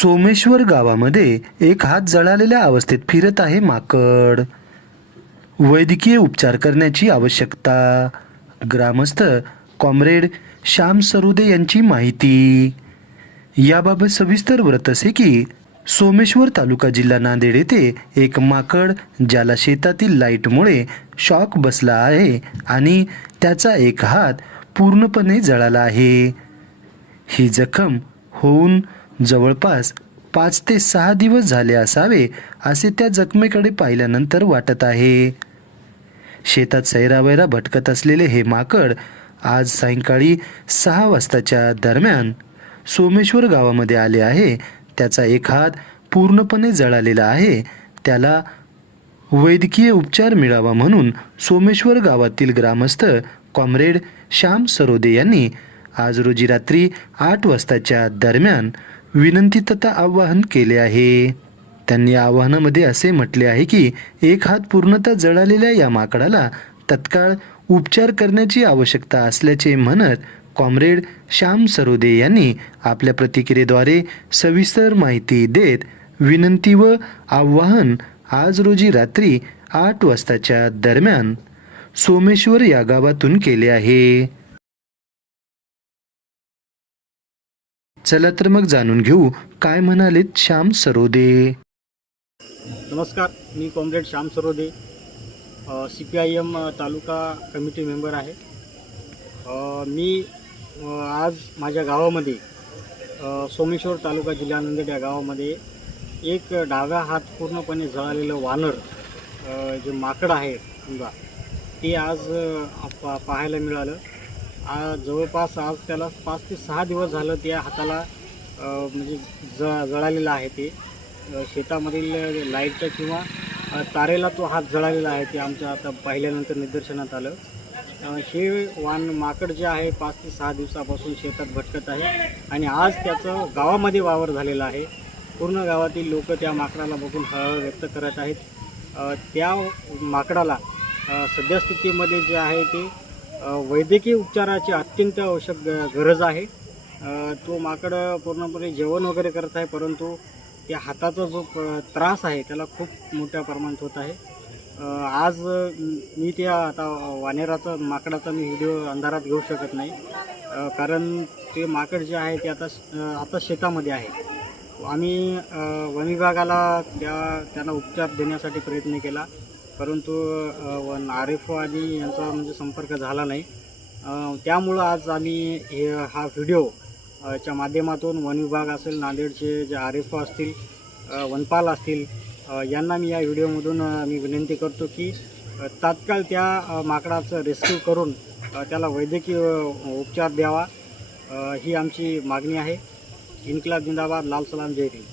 सोमेश्वर गावामध्ये एक हात जळालेल्या अवस्थेत फिरत आहे माकड. वैद्यकीय उपचार करण्याची आवश्यकता. ग्रामस्थ कॉम्रेड श्याम सरुदे यांची माहिती. याबाबत सविस्तर व्रत असे की सोमेश्वर तालुका जिल्हा नांदेड येथे एक माकड ज्याला शेतातील लाईटमुळे शॉक बसला आहे आणि त्याचा एक हात पूर्णपणे जळाला आहे. ही जखम होऊन जवळपास पाच ते सहा दिवस झाले असावे असे त्या जखमेकडे पाहिल्यानंतर वाटत आहे. शेतात सैरावैरा भटकत असलेले हे माकड आज सायंकाळी सहा वाजताच्या दरम्यान सोमेश्वर गावामध्ये आले आहे. त्याचा एक हात पूर्णपणे जळालेला आहे. त्याला वैद्यकीय उपचार मिळावा म्हणून सोमेश्वर गावातील ग्रामस्थ कॉम्रेड श्याम सरोदे यांनी आज रोजी रात्री आठ वाजताच्या दरम्यान विनंती तथा आवाहन केले आहे. त्यांनी आवाहनामध्ये असे म्हटले आहे की एक हात पूर्णतः जळालेल्या या माकडाला तत्काळ उपचार करण्याची आवश्यकता असल्याचे म्हणत कॉम्रेड श्याम सरोदे यांनी आपल्या प्रतिक्रियेद्वारे सविस्तर माहिती देत विनंती व आवाहन आज रोजी रात्री आठ वाजताच्या दरम्यान सोमेश्वर या गावातून केले आहे. चला तर मग जाणून घेऊ काय म्हणालेत श्याम सरोदे? नमस्कार मी comrade Shyam Sarode C P I M taluka committee member आहे. मी आज माझ्या गावामध्ये सोमेश्वर तालुका जिल्हा नांदेड या गावामध्ये एक डाव्या हात पूर्णपणे जळालेलं वानर जे माकड आहे समजा ते आज पा पाहायला मिळालं. आज जवळपास आज त्याला पाच ते सहा दिवस झालं त्या हाताला म्हणजे ज जळालेलं आहे ते. शेतामधील लाईटचं किंवा तारेला तो हात जळालेला आहे ते आमच्या आता पाहिल्यानंतर निदर्शनात आलं. हे वान माकड जे आहे पाच ते सहा दिवसापासून शेतात भटकत आहे आणि आज त्याचं गावामध्ये वावर झालेला आहे. पूर्ण गावातील लोक त्या माकडाला बघून हळहळ व्यक्त करत आहेत. त्या माकडाला सध्या सद्यस्थितीमध्ये जे आहे ते वैद्यकीय उपचाराची अत्यंत आवश्यक ग- गरज आहे. तो माकड पूर्णपणे जेवण वगैरे करत आहे परंतु त्या हाताचा जो त्रास आहे त्याला खूप मोठ्या प्रमाणात होत आहे. आज मी त्या आता वानेराचा माकडाचा मी व्हिडिओ अंधारात घेऊ शकत नाही. कारण ते माकड जे आहे ते आता आता शेतामध्ये आहे. आम्ही वनविभागाला त्या त्यांना उपचार देण्यासाठी प्रयत्न केला. परंतु अ, वन आणि यांचा म्हणजे संपर्क झाला नाही. त्यामुळं आज आम्ही हे हा व्हिडिओ च्या माध्यमातून वन विभाग असेल नांदेडचे जे आर असतील वनपाल असतील यांना मी या व्हिडिओमधून मी विनंती करतो की तात्काळ त्या माकडाचं रेस्क्यू करून त्याला वैद्यकीय उपचार द्यावा ही आमची मागणी आहे. इन्कलाब जिंदाबाद लाल सलाम जय हिंद.